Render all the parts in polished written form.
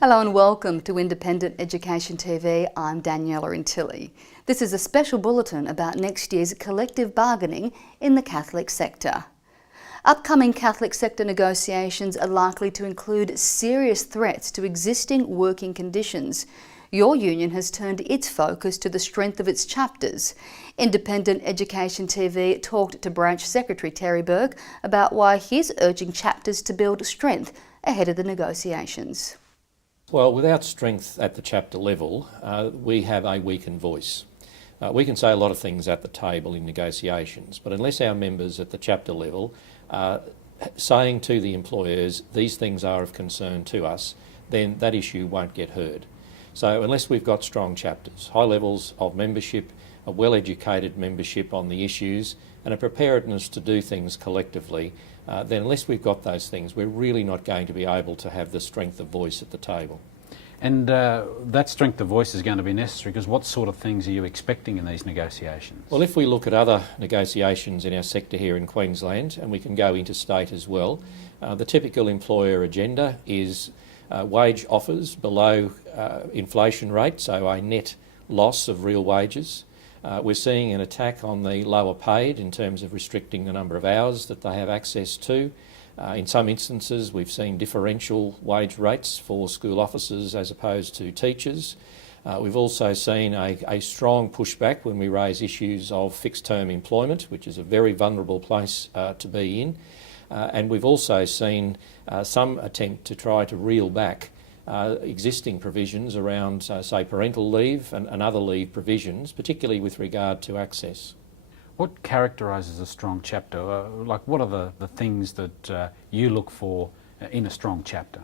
Hello and welcome to Independent Education TV. I'm Daniela Intilli. This is a special bulletin about next year's collective bargaining in the Catholic sector. Upcoming Catholic sector negotiations are likely to include serious threats to existing working conditions. Your union has turned its focus to the strength of its chapters. Independent Education TV talked to Branch Secretary Terry Berg about why he's urging chapters to build strength ahead of the negotiations. Well, without strength at the chapter level, we have a weakened voice. We can say a lot of things at the table in negotiations, but unless our members at the chapter level are saying to the employers, these things are of concern to us, then that issue won't get heard. So unless we've got strong chapters, high levels of membership, a well-educated membership on the issues, and a preparedness to do things collectively, then unless we've got those things, we're really not going to be able to have the strength of voice at the table. And that strength of voice is going to be necessary because what sort of things are you expecting in these negotiations? Well, if we look at other negotiations in our sector here in Queensland, and we can go interstate as well, the typical employer agenda is wage offers below inflation rate, so a net loss of real wages. We're seeing an attack on the lower paid in terms of restricting the number of hours that they have access to. In some instances, we've seen differential wage rates for school officers as opposed to teachers. We've also seen a strong pushback when we raise issues of fixed-term employment, which is a very vulnerable place to be in. And we've also seen some attempt to try to reel back existing provisions around, say, parental leave and other leave provisions, particularly with regard to access. What characterises a strong chapter? What are the things that you look for in a strong chapter?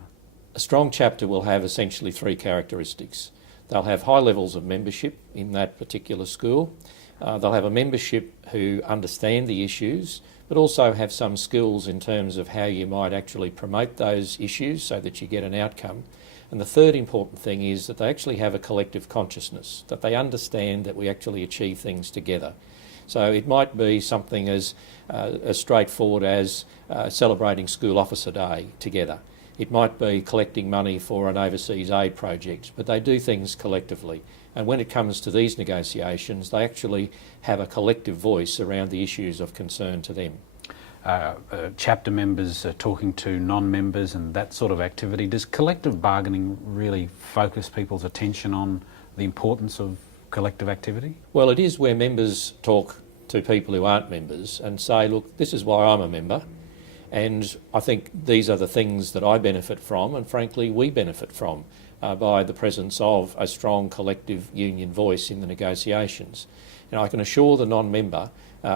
A strong chapter will have essentially three characteristics. They'll have high levels of membership in that particular school. They'll have a membership who understand the issues, but also have some skills in terms of how you might actually promote those issues so that you get an outcome. And the third important thing is that they actually have a collective consciousness, that they understand that we actually achieve things together. So it might be something as straightforward as celebrating School Officer Day together. It might be collecting money for an overseas aid project, but they do things collectively. And when it comes to these negotiations, they actually have a collective voice around the issues of concern to them. Chapter members talking to non-members and that sort of activity. Does collective bargaining really focus people's attention on the importance of collective activity? Well, it is where members talk to people who aren't members and say, look, this is why I'm a member, and I think these are the things that I benefit from, and frankly we benefit from by the presence of a strong collective union voice in the negotiations. And I can assure the non-member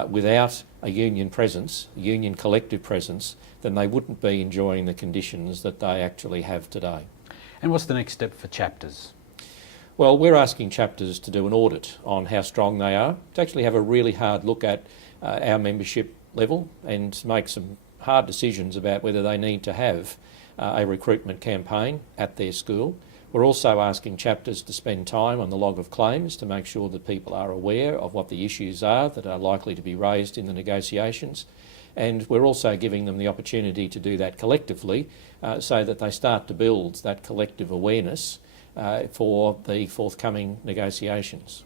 without a union presence, a union collective presence, then they wouldn't be enjoying the conditions that they actually have today. And what's the next step for chapters? Well, we're asking chapters to do an audit on how strong they are, to actually have a really hard look at our membership level and make some hard decisions about whether they need to have a recruitment campaign at their school. We're also asking chapters to spend time on the log of claims to make sure that people are aware of what the issues are that are likely to be raised in the negotiations. And we're also giving them the opportunity to do that collectively so that they start to build that collective awareness for the forthcoming negotiations.